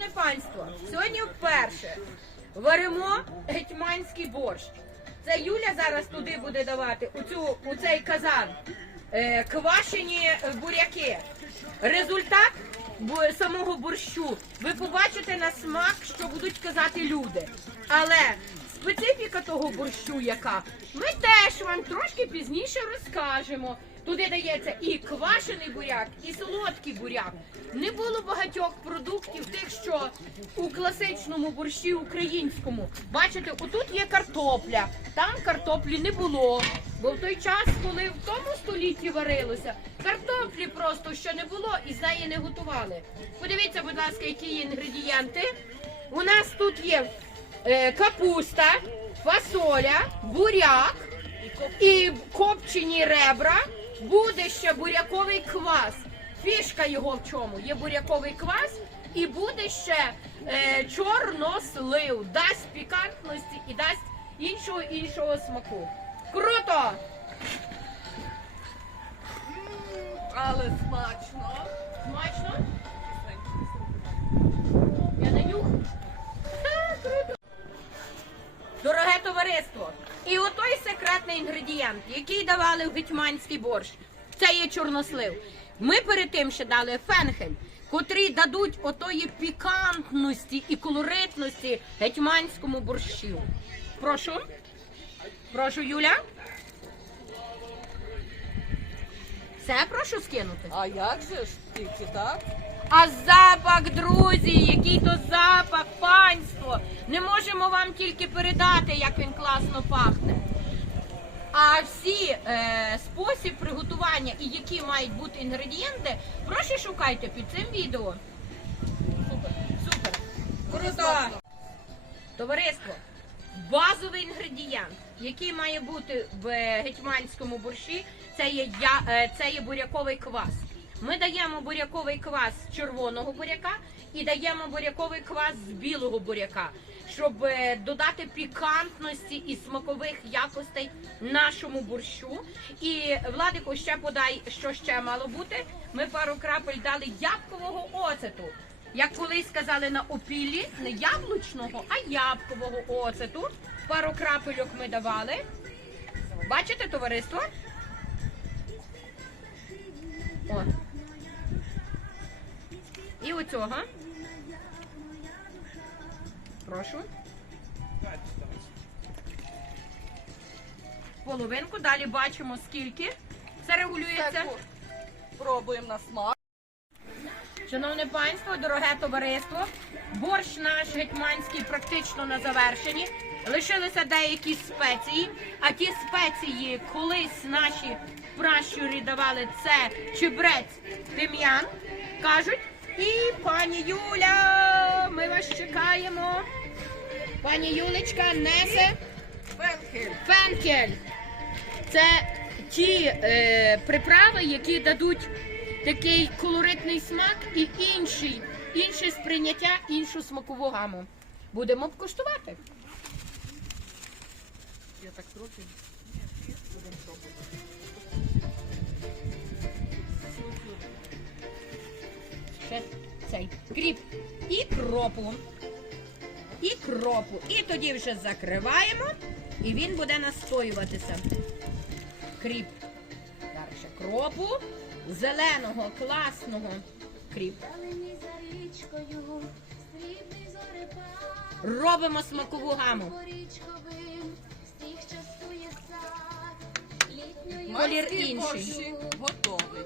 Шановне панство, сьогодні вперше варимо гетьманський борщ. Це Юля зараз туди буде давати у, цю, у цей казан е, квашені буряки. Результат самого борщу ви побачите на смак, що будуть казати люди. Але специфіка того борщу, яка ми теж вам трошки пізніше розкажемо. Туди дається і квашений буряк, і солодкий буряк. Не було багатьох продуктів, тих, що у класичному борщі українському. Бачите, отут є картопля, там картоплі не було. Бо в той час, коли в тому столітті варилося, картоплі просто ще не було і з неї не готували. Подивіться, будь ласка, які інгредієнти. У нас тут є е, капуста, фасоля, буряк і копчені ребра. Буде ще буряковий квас. Фішка його в чому? Є буряковий квас і буде ще е, чорнослив. Дасть пікантності і дасть іншого іншого смаку. Круто! Але смачно. Смачно? Товариство, і отой секретний інгредієнт, який давали в гетьманський борщ, це є чорнослив. Ми перед тим ще дали фенхель, котрі дадуть отої пікантності і колоритності гетьманському борщу. Прошу. Прошу, Юля. Все прошу скинути. А як же ж тільки так? А запах, друзі, який то запах, панство. Не можемо вам тільки передати, як він класно пахне. А всі е, спосіб приготування і які мають бути інгредієнти, прошу шукайте під цим відео. Супер. Супер. Дуже. Товариство, базовий інгредієнт, який має бути в гетьманському борщі, це є, я, е, це є буряковий квас. Ми даємо буряковий квас з червоного буряка і даємо буряковий квас з білого буряка, щоб е, додати пікантності і смакових якостей нашому борщу. І Владику ще подай, що ще мало бути. Ми пару крапель дали ябкового оцету. Як колись сказали на опіллі, не яблучного, а ябкового оцету. Пару крапельок ми давали. Бачите, товариство? О. І оцього. Прошу. Половинку. Далі бачимо скільки. Це регулюється. Пробуємо на смак. Шановне панство, дороге товариство, борщ наш гетьманський практично на завершенні. Лишилися деякі спеції, а ті спеції колись наші пращури давали це чебрець, тим'ян, кажуть. І пані Юля, ми вас чекаємо. Пані Юлечка несе Фенхель. фенкель. Це ті е, приправи, які дадуть такий колоритний смак і інший, інше сприйняття, іншу смакову гаму. Будемо б коштувати. Я так трохи. Будемо пробувати. Цей кріп і кропу. І кропу. І тоді вже закриваємо, і він буде настоюватися. Кріп. Ще кропу, зеленого, класного кріп. Робимо смакову гаму. Колір інший. готовий.